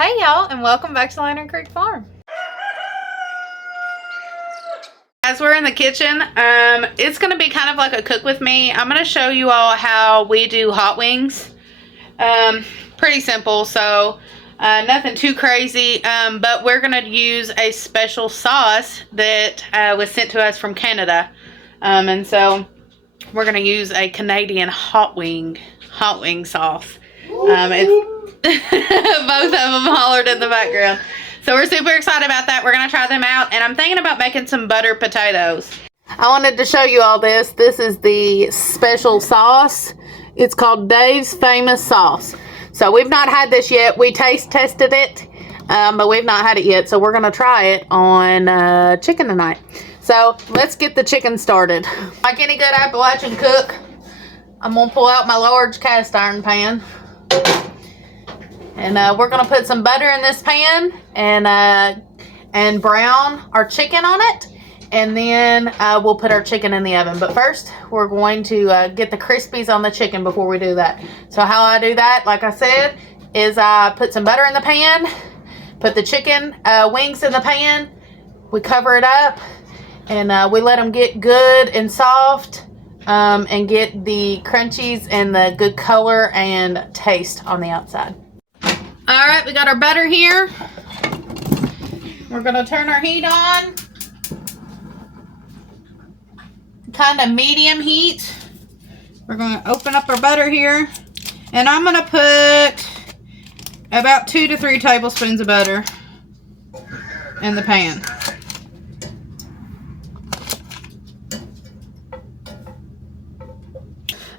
Hey y'all, and welcome back to Lantern Creek Farm. As we're in the kitchen, it's going to be kind of like a cook with me. I'm going to show you all how we do hot wings. Pretty simple, so nothing too crazy, but we're going to use a special sauce that was sent to us from Canada. And so we're going to use a Canadian hot wing sauce. It's both of them hollered in the background. So we're super excited about that. We're going to try them out. And I'm thinking about making some butter potatoes. I wanted to show you all this. This is the special sauce. It's called Dave's Famous Sauce. So we've not had this yet. We taste tested it, but we've not had it yet. So we're going to try it on chicken tonight. So let's get the chicken started. Like any good Appalachian cook, I'm going to pull out my large cast iron pan. And we're going to put some butter in this pan and brown our chicken on it. And then we'll put our chicken in the oven. But first, we're going to get the crispies on the chicken before we do that. So how I do that, like I said, is I put some butter in the pan, put the chicken wings in the pan, we cover it up, and we let them get good and soft and get the crunchies and the good color and taste on the outside. All right, we got our butter here. We're going to turn our heat on. Kind of medium heat. We're going to open up our butter here. And I'm going to put about 2 to 3 tablespoons of butter in the pan.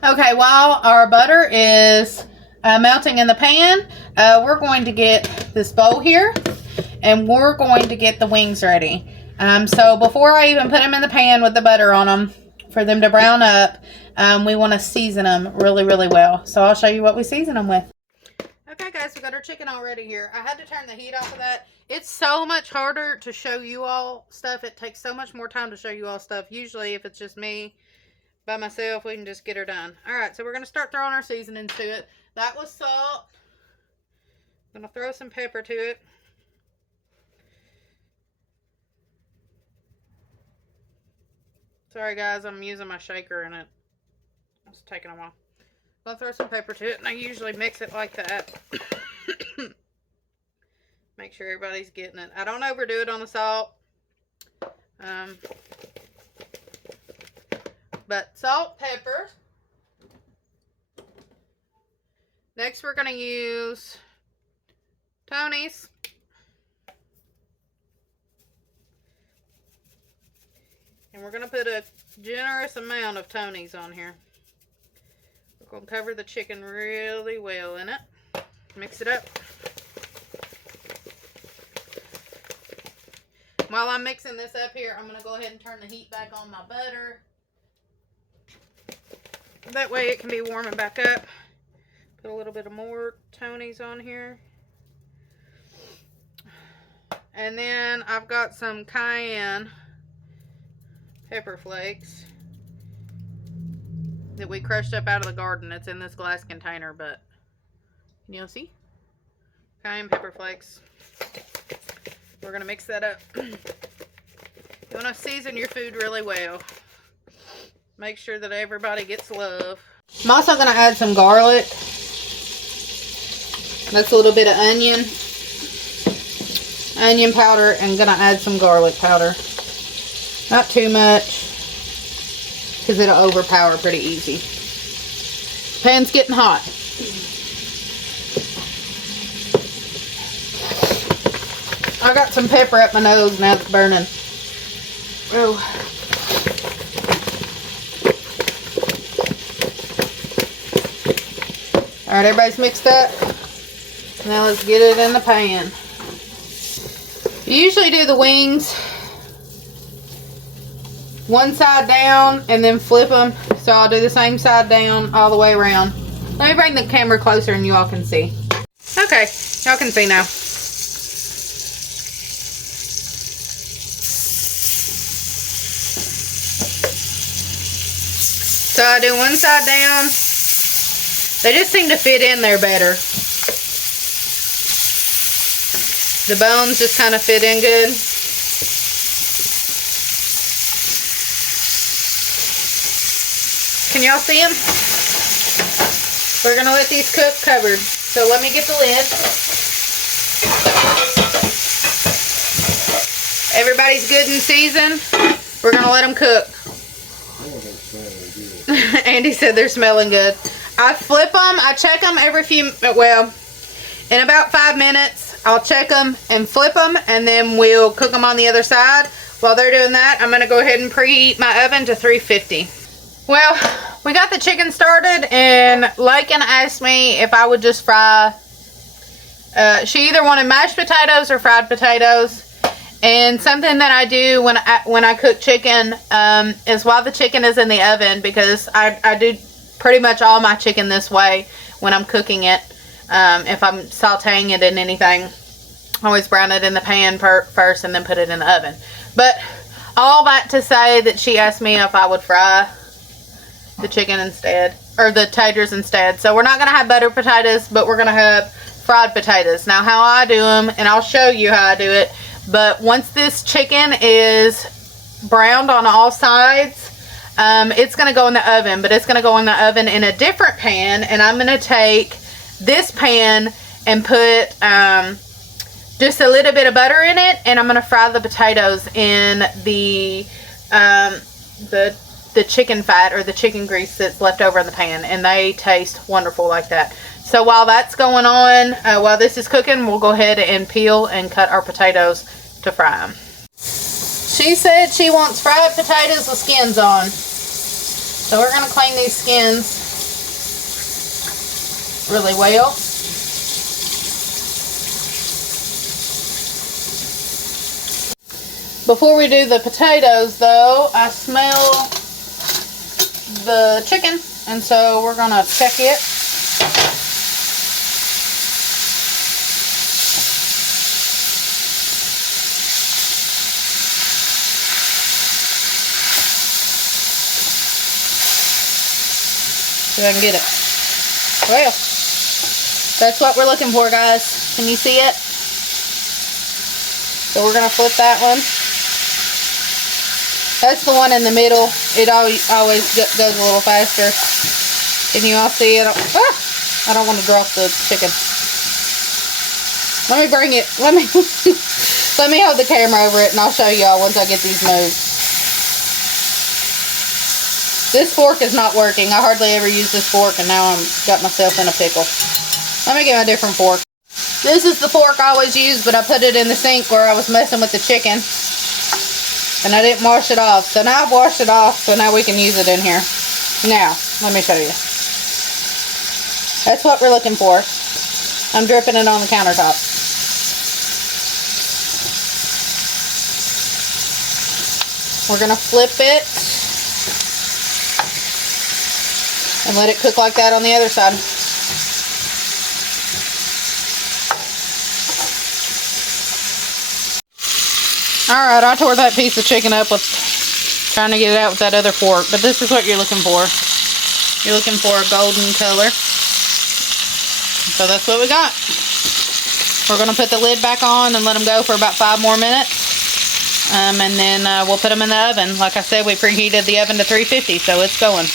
Okay, while our butter is melting in the pan, we're going to get this bowl here, and we're going to get the wings ready. So before I even put them in the pan with the butter on them, for them to brown up, we want to season them really, really well. So I'll show you what we season them with. Okay guys, we got our chicken all ready here. I had to turn the heat off of that. It's so much harder to show you all stuff. It takes so much more time to show you all stuff. Usually if it's just me by myself, we can just get her done. Alright, so we're going to start throwing our seasonings to it. That was salt. I'm going to throw some pepper to it. Sorry guys, I'm using my shaker and it's taking a while. I'll throw some pepper to it, and I usually mix it like that. Make sure everybody's getting it. I don't overdo it on the salt. But salt, pepper. Next we're going to use Tony's. And we're going to put a generous amount of Tony's on here. We're going to cover the chicken really well in it. Mix it up. While I'm mixing this up here, I'm going to go ahead and turn the heat back on my butter. That way it can be warming back up. Put a little bit of more Tony's on here. And then I've got some cayenne pepper flakes that we crushed up out of the garden. It's in this glass container, but can you see? Cayenne pepper flakes. We're going to mix that up. You want to season your food really well. Make sure that everybody gets love. I'm also going to add some garlic. That's a little bit of onion powder, and going to add some garlic powder. Not too much, because it'll overpower pretty easy. Pan's getting hot. I got some pepper up my nose, now it's burning. Oh. Alright, everybody's mixed up. Now let's get it in the pan. You usually do the wings one side down and then flip them. So I'll do the same side down all the way around. Let me bring the camera closer and you all can see. Okay, y'all can see now. So I do one side down. They just seem to fit in there better. The bones just kind of fit in good. Can y'all see them? We're going to let these cook covered. So let me get the lid. Everybody's good and seasoned. We're going to let them cook. Andy said they're smelling good. I flip them. I check them every few, well, in about 5 minutes, I'll check them and flip them, and then we'll cook them on the other side. While they're doing that, I'm going to go ahead and preheat my oven to 350. Well, we got the chicken started, and Lakin asked me if I would just fry. She either wanted mashed potatoes or fried potatoes. And something that I do when I cook chicken is while the chicken is in the oven, because I do pretty much all my chicken this way when I'm cooking it. If I'm sauteing it in anything, I always brown it in the pan first and then put it in the oven. But all that to say that she asked me if I would fry the chicken instead, or the taters instead. So we're not going to have buttered potatoes, but we're going to have fried potatoes. Now how I do them, and I'll show you how I do it, but once this chicken is browned on all sides, it's going to go in the oven, but it's going to go in the oven in a different pan, and I'm going to take this pan and put just a little bit of butter in it, and I'm going to fry the potatoes in the chicken fat or the chicken grease that's left over in the pan, and they taste wonderful like that. So while that's going on, while this is cooking, we'll go ahead and peel and cut our potatoes to fry them. She said she wants fried potatoes with skins on. So we're going to clean these skins really well. Before we do the potatoes though, I smell the chicken, and so we're going to check it. See if I can get it. Well, that's what we're looking for, guys. Can you see it? So we're going to flip that one. That's the one in the middle. It always goes a little faster. Can you all see it? I don't want to drop the chicken. Let me bring it. Let me hold the camera over it, and I'll show y'all once I get these moved. This fork is not working. I hardly ever use this fork, and now I'm got myself in a pickle. Let me get my different fork. This is the fork I always use, but I put it in the sink where I was messing with the chicken, and I didn't wash it off. So now I've washed it off, so now we can use it in here. Now, let me show you. That's what we're looking for. I'm dripping it on the countertop. We're going to flip it and let it cook like that on the other side. Alright, I tore that piece of chicken up with trying to get it out with that other fork. But this is what you're looking for. You're looking for a golden color. So that's what we got. We're going to put the lid back on and let them go for about 5 more minutes. And then we'll put them in the oven. Like I said, we preheated the oven to 350, so it's going.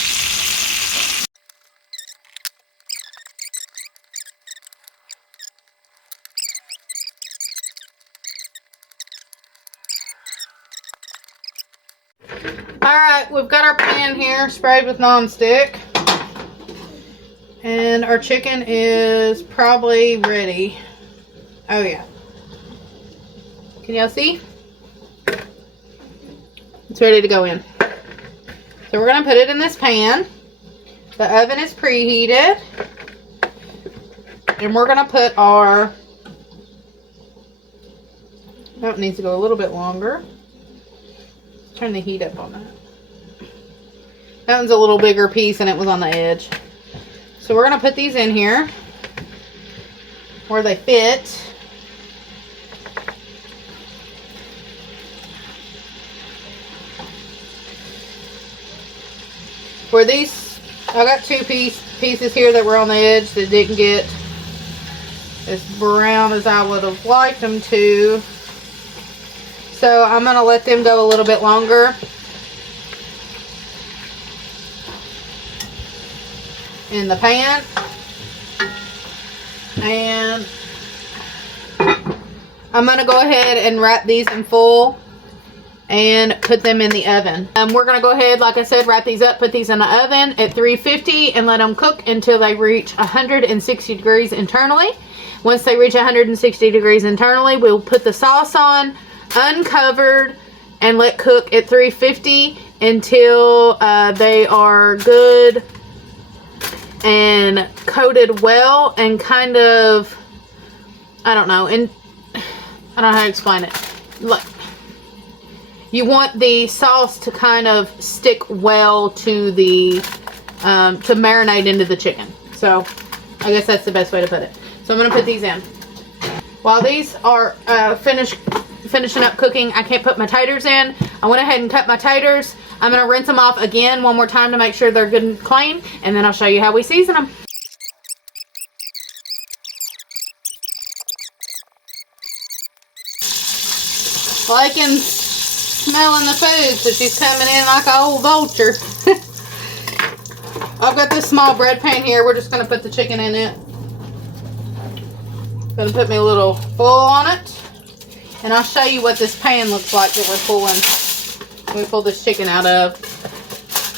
Alright, we've got our pan here sprayed with nonstick. And our chicken is probably ready. Oh yeah. Can y'all see? It's ready to go in. So we're going to put it in this pan. The oven is preheated. And we're going to put our... Oh, it needs to go a little bit longer. Turn the heat up on that. That one's a little bigger piece and it was on the edge. So we're going to put these in here where they fit. For these, I got 2 pieces here that were on the edge that didn't get as brown as I would have liked them to. So I'm going to let them go a little bit longer. In the pan. And I'm going to go ahead and wrap these in foil and put them in the oven. We're going to go ahead, like I said, wrap these up, put these in the oven at 350 and let them cook until they reach 160 degrees internally. Once they reach 160 degrees internally, we'll put the sauce on, uncovered, and let cook at 350 until they are good and coated well and kind of, I don't know, and I don't know how to explain it. Look, you want the sauce to kind of stick well to the, to marinate into the chicken. So I guess that's the best way to put it. So I'm going to put these in. While these are finishing up cooking, I can't put my taters in. I went ahead and cut my taters. I'm going to rinse them off again one more time to make sure they're good and clean, and then I'll show you how we season them. Lakin's smelling the food, so she's coming in like an old vulture. I've got this small bread pan here. We're just going to put the chicken in it. Going to put me a little foil on it. And I'll show you what this pan looks like that we're pulling. We pull this chicken out of.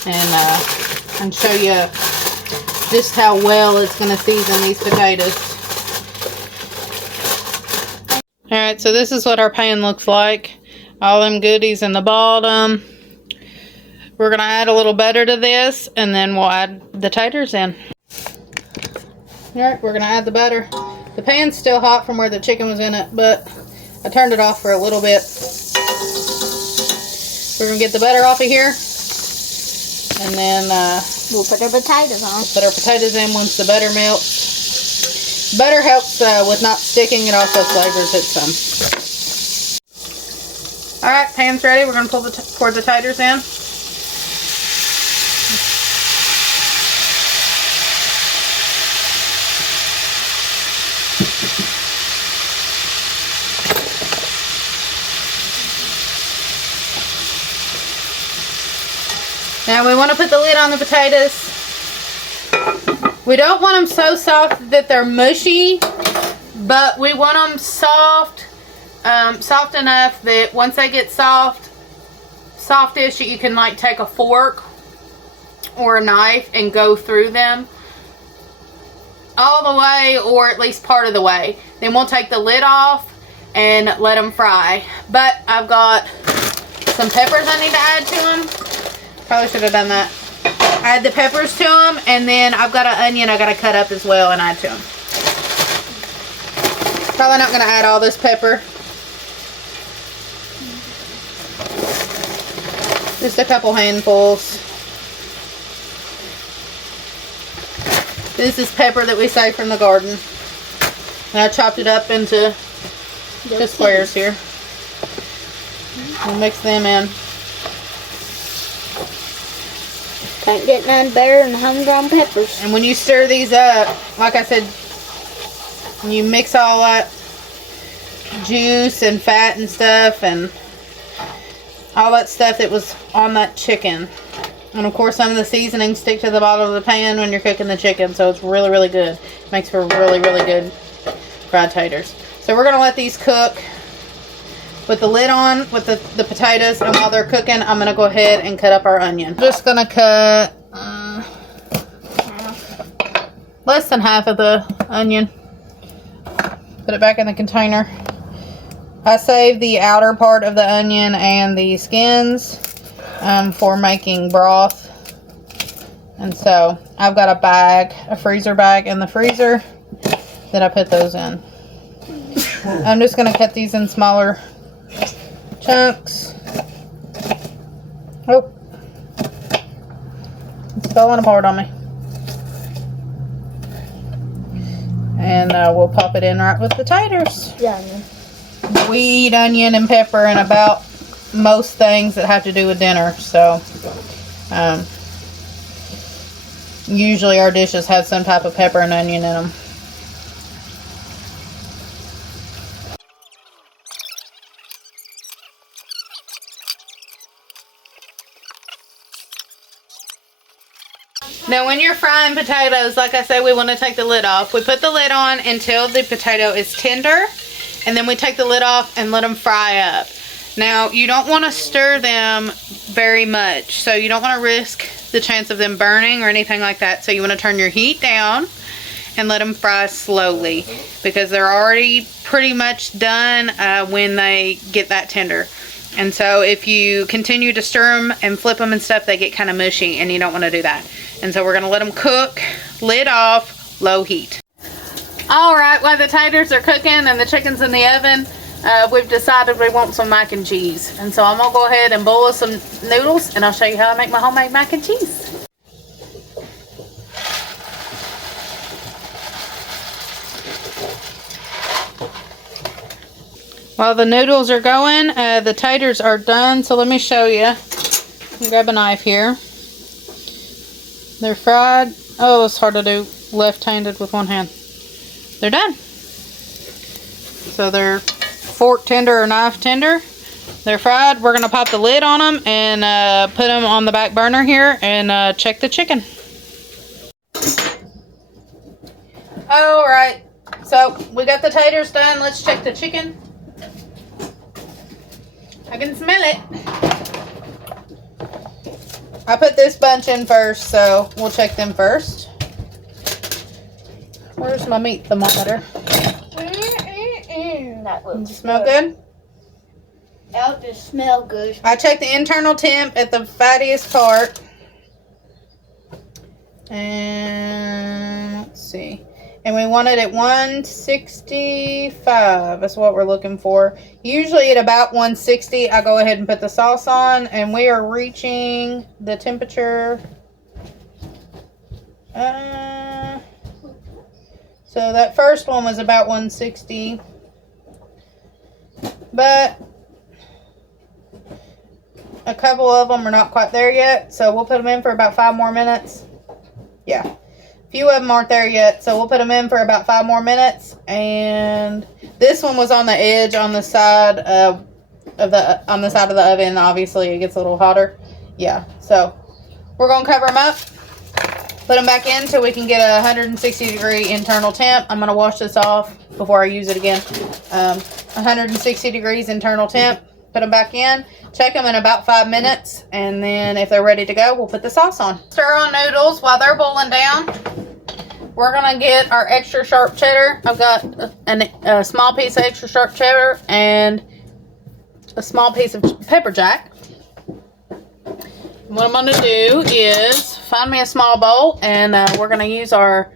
And show you just how well it's going to season these potatoes. Alright, so this is what our pan looks like. All them goodies in the bottom. We're going to add a little butter to this, and then we'll add the taters in. Alright, we're going to add the butter. The pan's still hot from where the chicken was in it, but I turned it off for a little bit. We're going to get the butter off of here. And then we'll put our potatoes on. We'll put our potatoes in once the butter melts. Butter helps with not sticking. It also flavors it some. Alright, pan's ready. We're going to pour the taters in. Now we want to put the lid on the potatoes. We don't want them so soft that they're mushy, but we want them soft, soft enough that once they get softish, you can like take a fork or a knife and go through them all the way, or at least part of the way. Then we'll take the lid off and let them fry. But I've got some peppers I need to add to them. Probably should have done that. Add the peppers to them, and then I've got an onion I got to cut up as well and add to them. Probably not going to add all this pepper. Just a couple handfuls. This is pepper that we saved from the garden. And I chopped it up into the squares here. We'll mix them in. Can't get none better than homegrown peppers. And when you stir these up, like I said, you mix all that juice and fat and stuff and all that stuff that was on that chicken. And of course some of the seasonings stick to the bottom of the pan when you're cooking the chicken, so it's really, really good. Makes for really, really good fried taters. So we're going to let these cook with the lid on with the potatoes, and while they're cooking, I'm going to go ahead and cut up our onion. Just going to cut less than half of the onion. Put it back in the container. I saved the outer part of the onion and the skins for making broth. And so I've got a bag, a freezer bag in the freezer that I put those in. I'm just going to cut these in smaller chunks. Oh, it's falling apart on me. And we'll pop it in right with the taters. Yeah. We eat onion and pepper in about most things that have to do with dinner, so usually our dishes have some type of pepper and onion in them. Now when you're frying potatoes, like I said, we want to take the lid off. We put the lid on until the potato is tender, and then we take the lid off and let them fry up. Now you don't want to stir them very much, so you don't want to risk the chance of them burning or anything like that. So you want to turn your heat down and let them fry slowly, because they're already pretty much done when they get that tender. And so if you continue to stir them and flip them and stuff, they get kind of mushy, and you don't want to do that. And so we're going to let them cook, lid off, low heat. All right, while the taters are cooking and the chicken's in the oven, we've decided we want some mac and cheese. And so I'm going to go ahead and boil some noodles, and I'll show you how I make my homemade mac and cheese. While the noodles are going, the taters are done. So let me show you. Grab a knife here. They're fried. Oh, it's hard to do left-handed with one hand. They're done. So they're fork tender or knife tender. They're fried. We're going to pop the lid on them and put them on the back burner here and check the chicken. Alright, so we got the taters done. Let's check the chicken. I can smell it. I put this bunch in first, so we'll check them first. Where's my meat thermometer? That looks smell good? That just smell good. I checked the internal temp at the fattiest part. And let's see. And we want it at 165. That's what we're looking for. Usually at about 160, I go ahead and put the sauce on. And we are reaching the temperature. So that first one was about 160. But a couple of them are not quite there yet. So we'll put them in for about 5 more minutes. Yeah. Few of them aren't there yet, so we'll put them in for about 5 more minutes. And this one was on the edge, on the side of the oven. Obviously, it gets a little hotter. Yeah, so we're gonna cover them up, put them back in so we can get a 160-degree internal temp. I'm gonna wash this off before I use it again. 160 degrees internal temp. Put them back in. Check them in about 5 minutes, and then if they're ready to go, we'll put the sauce on. Stir on noodles while they're boiling down. We're gonna get our extra sharp cheddar. I've got a small piece of extra sharp cheddar and a small piece of pepper jack. What I'm gonna do is find me a small bowl, and we're gonna use our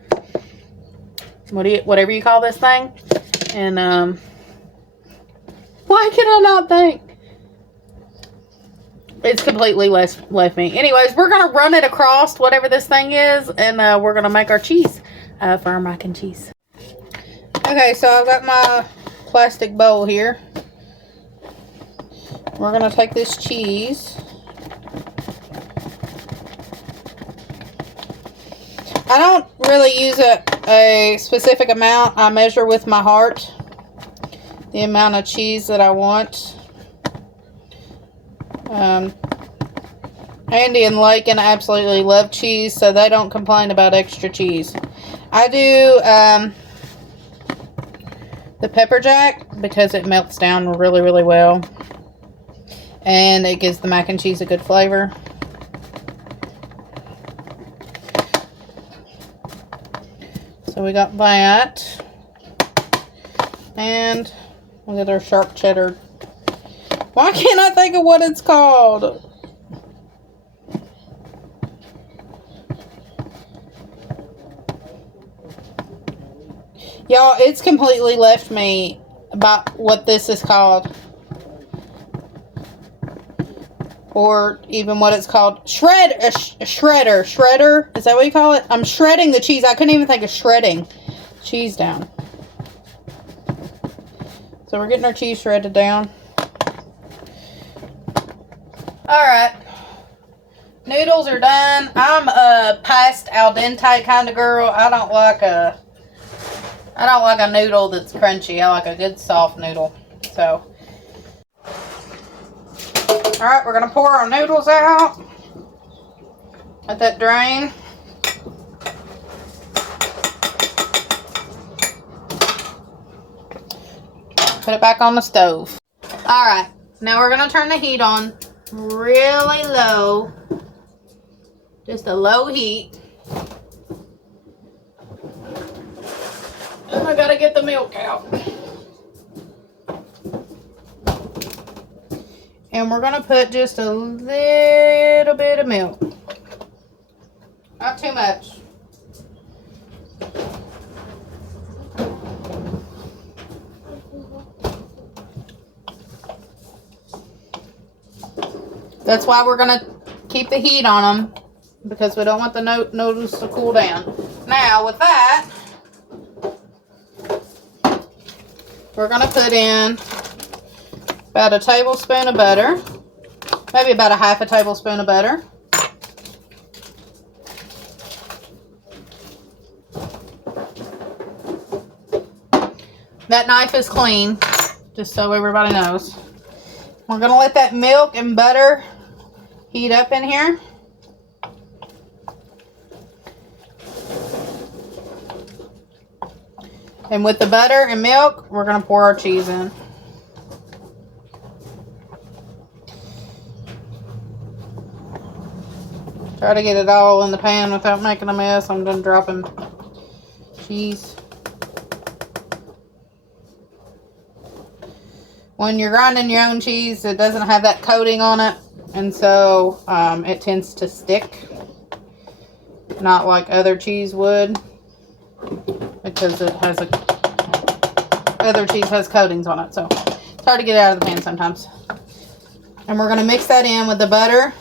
whatever you call this thing. And why can I not think? It's completely left me. Anyways, we're going to run it across whatever this thing is, and we're going to make our cheese for our mac and cheese. Okay, so I've got my plastic bowl here. We're going to take this cheese. I don't really use a specific amount. I measure with my heart the amount of cheese that I want. Andy and Lakin absolutely love cheese, so they don't complain about extra cheese. I do the pepper jack because it melts down really, really well, and it gives the mac and cheese a good flavor. So we got that, and we got our sharp cheddar. Why can't I think of what it's called? Y'all, it's completely left me about what this is called. Or even what it's called. Shredder. Shredder? Is that what you call it? I'm shredding the cheese. I couldn't even think of shredding cheese down. So we're getting our cheese shredded down. Alright. Noodles are done. I'm a past al dente kind of girl. I don't like a noodle that's crunchy. I like a good soft noodle. So, alright, we're going to pour our noodles out. Let that drain. Put it back on the stove. Alright, now we're going to turn the heat on really low. Just a low heat. And I got to get the milk out. And we're going to put just a little bit of milk. Not too much. That's why we're going to keep the heat on them, because we don't want the noodles to cool down. Now, with that, we're going to put in about a tablespoon of butter, maybe about a half a tablespoon of butter. That knife is clean, just so everybody knows. We're going to let that milk and butter heat up in here. And with the butter and milk, we're going to pour our cheese in. Try to get it all in the pan without making a mess. I'm done dropping cheese. When you're grinding your own cheese, it doesn't have that coating on it, and so it tends to stick. Not like other cheese would, because it has other cheese has coatings on it, so it's hard to get it out of the pan sometimes. And we're going to mix that in with the butter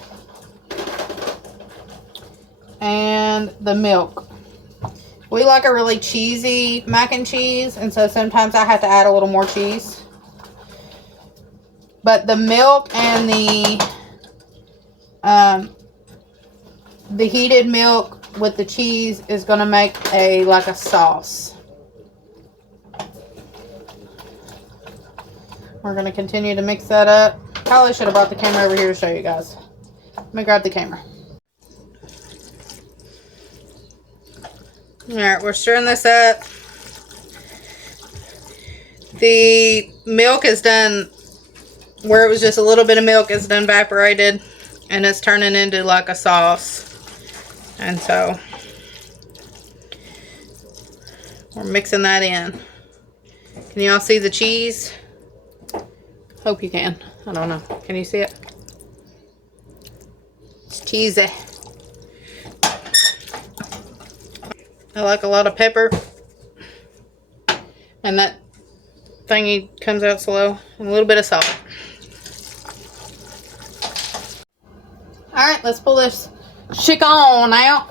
and the milk. We like a really cheesy mac and cheese, and so sometimes I have to add a little more cheese. But the milk and the heated milk with the cheese is going to make like a sauce. We're going to continue to mix that up. Probably should have brought the camera over here to show you guys. Let me grab the camera. Alright, we're stirring this up. The milk is done, where it was just a little bit of milk, is done evaporated, and it's turning into like a sauce. And so we're mixing that in. Can y'all see the cheese? Hope you can. I don't know. Can you see it? It's cheesy. I like a lot of pepper. And that thingy comes out slow. And a little bit of salt. Alright, let's pull this chicken out.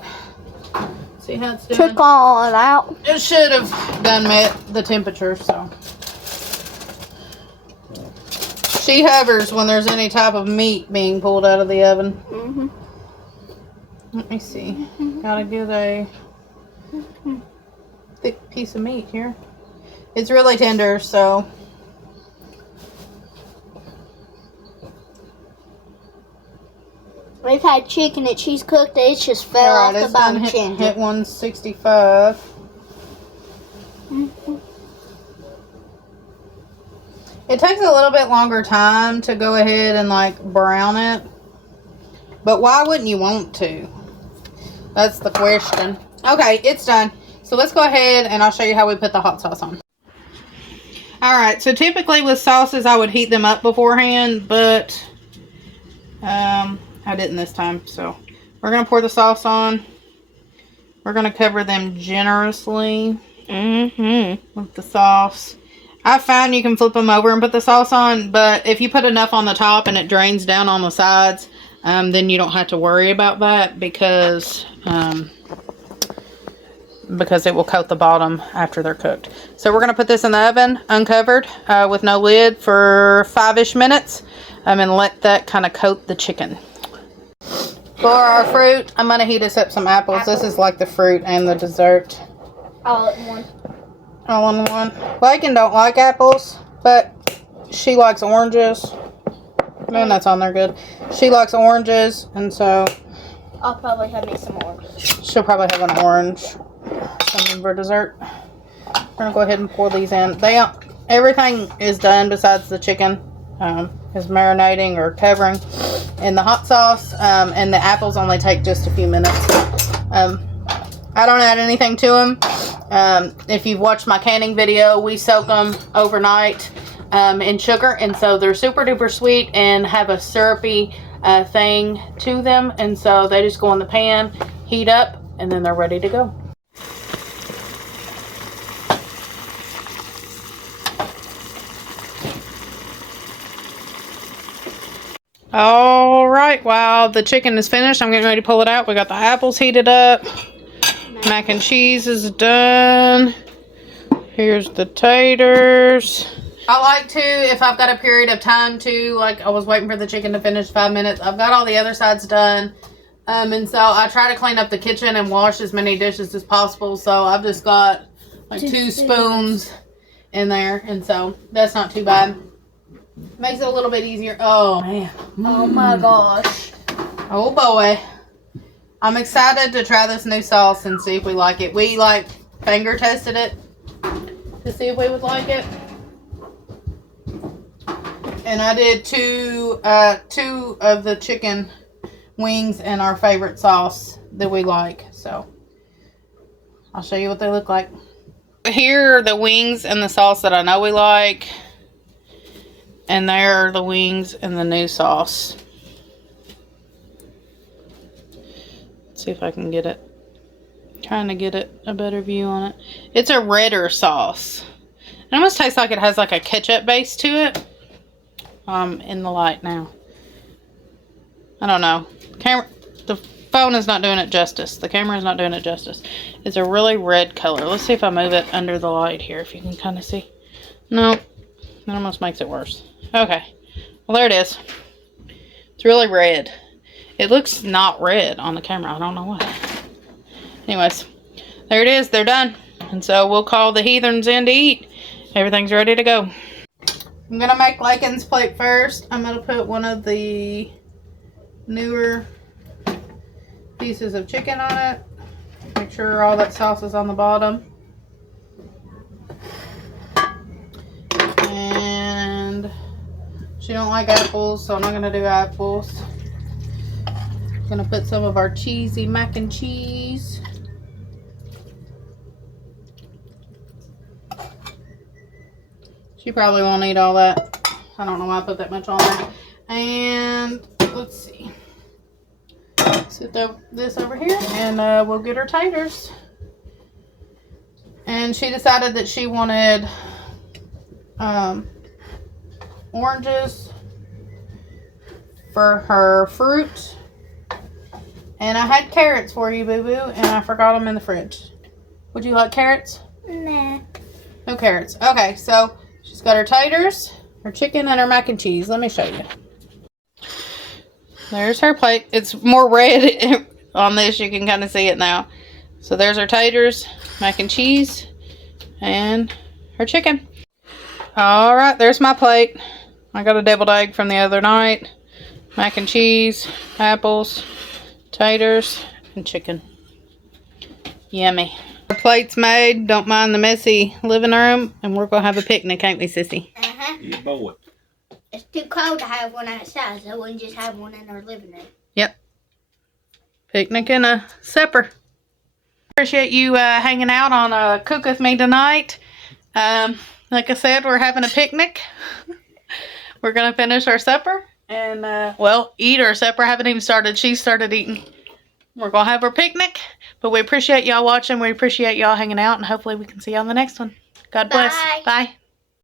See how it's doing? Chicken out. It should have done met the temperature, so. She hovers when there's any type of meat being pulled out of the oven. Mm-hmm. Let me see. Gotta get a thick piece of meat here. It's really tender, so. We've had chicken that she's cooked, it just fell off the bone chin. Hit 165. Mm-hmm. It takes a little bit longer time to go ahead and like brown it. But why wouldn't you want to? That's the question. Okay, it's done. So let's go ahead and I'll show you how we put the hot sauce on. Alright, so typically with sauces I would heat them up beforehand, but I didn't this time. So we're going to pour the sauce on. We're going to cover them generously with the sauce. I found you can flip them over and put the sauce on, but if you put enough on the top and it drains down on the sides, then you don't have to worry about that because it will coat the bottom after they're cooked. So we're going to put this in the oven uncovered with no lid for 5-ish minutes and let that kind of coat the chicken. For our fruit, I'm going to heat us up some apples. This is like the fruit and the dessert. All in one. All in one. Bacon don't like apples, but she likes oranges. Man, that's on there good. She likes oranges, and so I'll probably have me some oranges. She'll probably have an orange something for dessert. We're gonna go ahead and pour these in. everything is done besides the chicken. Is marinating or covering in the hot sauce, and the apples only take just a few minutes. I don't add anything to them. If you've watched my canning video, we soak them overnight in sugar, and so they're super duper sweet and have a syrupy thing to them, and so they just go in the pan, heat up, and then they're ready to go. All right, while the chicken is finished, I'm getting ready to pull it out. We got the apples heated up. Mac and cheese is done. Here's the taters. I like to, if I've got a period of time to, like I was waiting for the chicken to finish 5 minutes, I've got all the other sides done. And so I try to clean up the kitchen and wash as many dishes as possible. So I've just got like 2 spoons in there. And so that's not too bad. Makes it a little bit easier. Oh, man. Oh, my gosh. Oh, boy. I'm excited to try this new sauce and see if we like it. We, like, finger tested it to see if we would like it. And I did two of the chicken wings and our favorite sauce that we like. So, I'll show you what they look like. Here are the wings and the sauce that I know we like. And there are the wings and the new sauce. Let's see if I can get it. Trying to get it a better view on it. It's a redder sauce. It almost tastes like it has like a ketchup base to it. In the light now. I don't know. The phone is not doing it justice. The camera is not doing it justice. It's a really red color. Let's see if I move it under the light here, if you can kind of see. No, it almost makes it worse. Okay, well there it is. It's really red. It looks not red on the camera. I don't know why. Anyways, there it is. They're done. And so we'll call the heathens in to eat. Everything's ready to go. I'm going to make Lakin's plate first. I'm going to put one of the newer pieces of chicken on it. Make sure all that sauce is on the bottom. And she don't like apples, so I'm not going to do apples. I'm going to put some of our cheesy mac and cheese. She probably won't eat all that. I don't know why I put that much on there. And let's see. Set this over here and we'll get her taters. And she decided that she wanted oranges for her fruit. And I had carrots for you, boo-boo, and I forgot them in the fridge. Would you like carrots? Nah. No carrots. Okay, so she's got her taters, her chicken, and her mac and cheese. Let me show you. There's her plate. It's more red on this. You can kind of see it now. So there's her taters, mac and cheese, and her chicken. All right, there's my plate. I got a deviled egg from the other night. Mac and cheese, apples, taters, and chicken. Yummy. The plate's made. Don't mind the messy living room. And we're going to have a picnic, ain't we, Sissy? Uh-huh. Yeah, boy. It's too cold to have one outside, so we can just have one in our living room. Yep. Picnic and a supper. Appreciate you hanging out on Cook With Me tonight. Like I said, we're having a picnic. We're going to finish our supper. And, well, eat our supper. Haven't even started. She started eating. We're going to have our picnic. But we appreciate y'all watching. We appreciate y'all hanging out. And hopefully we can see you on the next one. God bless. Bye. Bye.